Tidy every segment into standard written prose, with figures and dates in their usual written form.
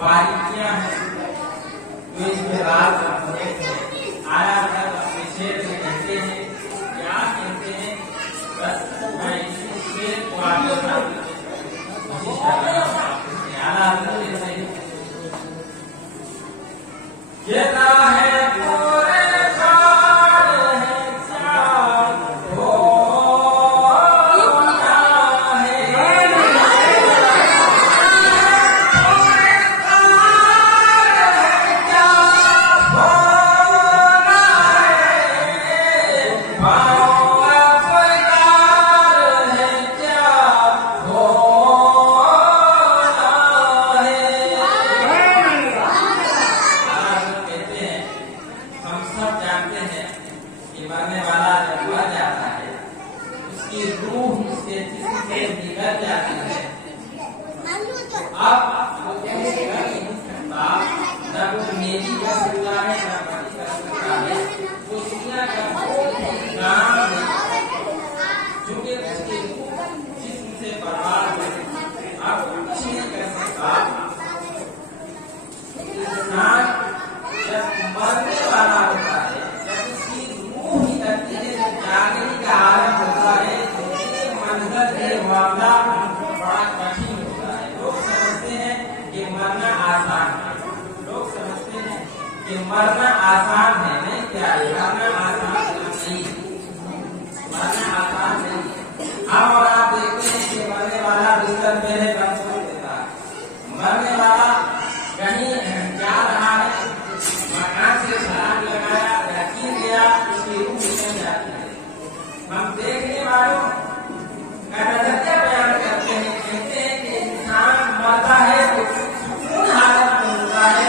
बारीकियां हैं जो इसमें राज आया है अपने शेर में कहते हैं क्या कहते हैं बस मैं इसी शेर को आगे कहता है मरना आसान है, नहीं क्या है? मरना आसान नहीं, मरना आसान नहीं। अब और आप देखते हैं कि मरने वाला बिस्तर पे है, बंद छोड़ देता है। मरने वाला कहीं जा रहा है, मकान से छलांग लगाया, गिर गया, उसकी रूह निकल जाती है। हम देखने वालों का नजरिया बयान करते हैं, कहते हैं कि इंसान मरता है तो सुकून हालत में होता है,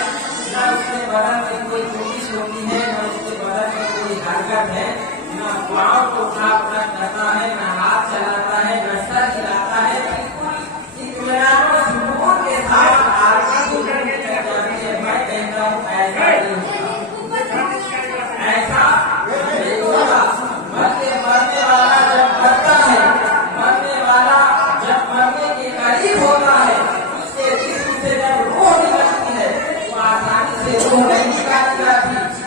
न उसके बदन में कोई चोटिस होती है, न उसके बदन में कोई हरकत है, न पाँव को उठा पटक करता है, न हाथ चलाता है, न सर हिलाता है, बिल्कुल आसानी से वो नहीं निकाली जाती।